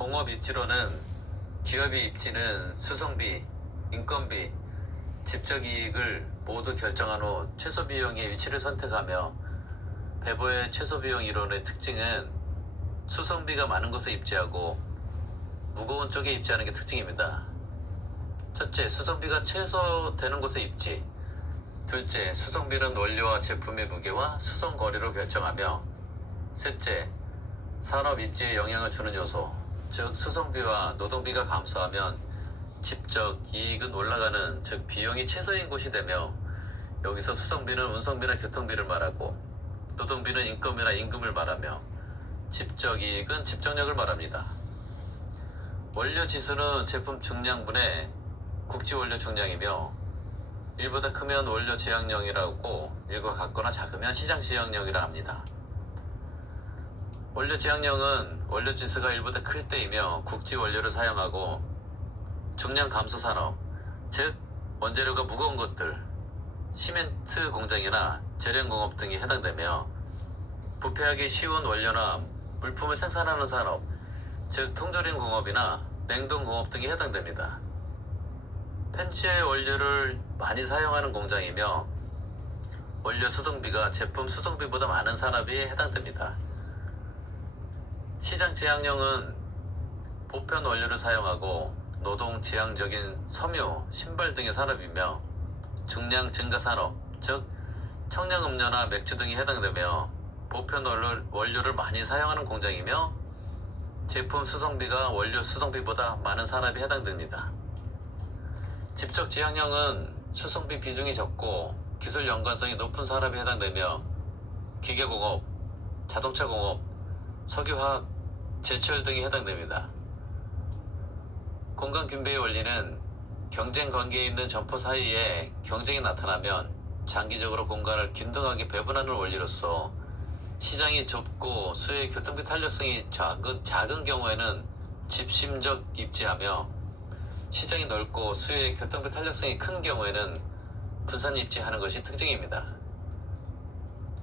공업 입지로는 기업이 입지는 수송비, 인건비, 집적 이익을 모두 결정한 후 최소 비용의 위치를 선택하며 배보의 최소 비용 이론의 특징은 수송비가 많은 곳에 입지하고 무거운 쪽에 입지하는 게 특징입니다. 첫째, 수송비가 최소 되는 곳에 입지. 둘째, 수송비는 원료와 제품의 무게와 수송 거리로 결정하며 셋째, 산업 입지에 영향을 주는 요소, 즉 수송비와 노동비가 감소하면 집적 이익은 올라가는 즉 비용이 최소인 곳이 되며 여기서 수송비는 운송비나 교통비를 말하고 노동비는 인건비나 임금을 말하며 집적 이익은 집적력을 말합니다. 원료 지수는 제품 중량분의 국지 원료 중량이며 1보다 크면 원료 제약량이라고 1과 같거나 작으면 시장 제약량이라 합니다. 원료 제약량은 원료 지수가 1보다 클 때이며 국지 원료를 사용하고 중량 감소 산업, 즉 원재료가 무거운 것들, 시멘트 공장이나 재련 공업 등이 해당되며 부패하기 쉬운 원료나 물품을 생산하는 산업, 즉 통조림 공업이나 냉동 공업 등이 해당됩니다. 펜치의 원료를 많이 사용하는 공장이며 원료 수송비가 제품 수송비보다 많은 산업이 해당됩니다. 시장 지향령은 보편 원료를 사용하고 노동 지향적인 섬유, 신발 등의 산업이며 중량 증가 산업, 즉 청량 음료나 맥주 등이 해당되며 보편 원료, 원료를 많이 사용하는 공장이며 제품 수송비가 원료 수송비보다 많은 산업이 해당됩니다. 집적 지향형은 수송비 비중이 적고 기술 연관성이 높은 산업에 해당되며 기계공업, 자동차 공업, 석유화학, 제철 등이 해당됩니다. 공간 균배의 원리는 경쟁 관계에 있는 점포 사이에 경쟁이 나타나면 장기적으로 공간을 균등하게 배분하는 원리로서 시장이 좁고 수요의 교통비 탄력성이 작은, 작은 경우에는 집심적 입지하며 시장이 넓고 수요의 교통비 탄력성이 큰 경우에는 분산 입지하는 것이 특징입니다.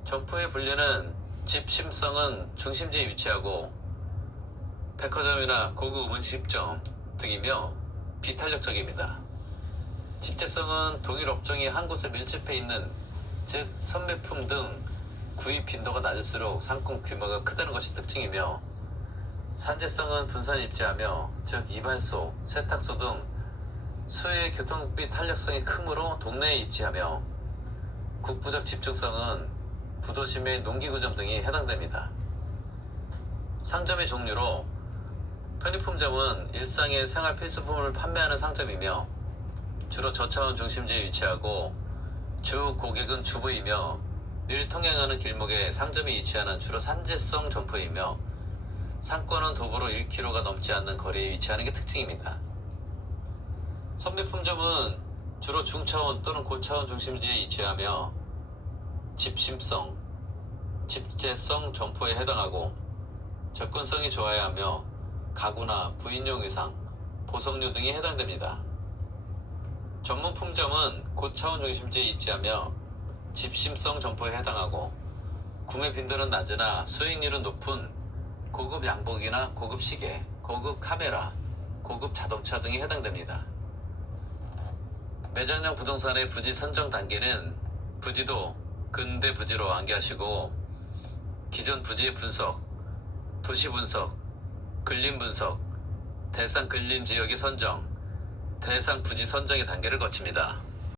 점포의 분류는 집심성은 중심지에 위치하고 백화점이나 고급 음식점 등이며 비탄력적입니다. 집재성은 동일 업종이 한 곳에 밀집해 있는 즉 선매품 등 구입 빈도가 낮을수록 상품 규모가 크다는 것이 특징이며 산재성은 분산 입지하며 즉 이발소, 세탁소 등 수요의 교통비 탄력성이 크므로 동네에 입지하며 국부적 집중성은 구도심의 농기구점 등이 해당됩니다. 상점의 종류로 편의품점은 일상의 생활 필수품을 판매하는 상점이며 주로 저차원 중심지에 위치하고 주 고객은 주부이며 늘 통행하는 길목에 상점이 위치하는 주로 산재성 점포이며 상권은 도보로 1km가 넘지 않는 거리에 위치하는 게 특징입니다. 선매품점은 주로 중차원 또는 고차원 중심지에 위치하며 집심성, 집재성 점포에 해당하고 접근성이 좋아야 하며 가구나 부인용 의상, 보석류 등이 해당됩니다. 전문 품점은 고차원 중심지에 입지하며 집심성 점포에 해당하고 구매 빈도는 낮으나 수익률은 높은 고급 양복이나 고급 시계, 고급 카메라, 고급 자동차 등이 해당됩니다. 매장형 부동산의 부지 선정 단계는 부지도 근대 부지로 암기하시고 기존 부지의 분석, 도시 분석, 근린 분석, 대상 근린 지역의 선정, 대상 부지 선정의 단계를 거칩니다.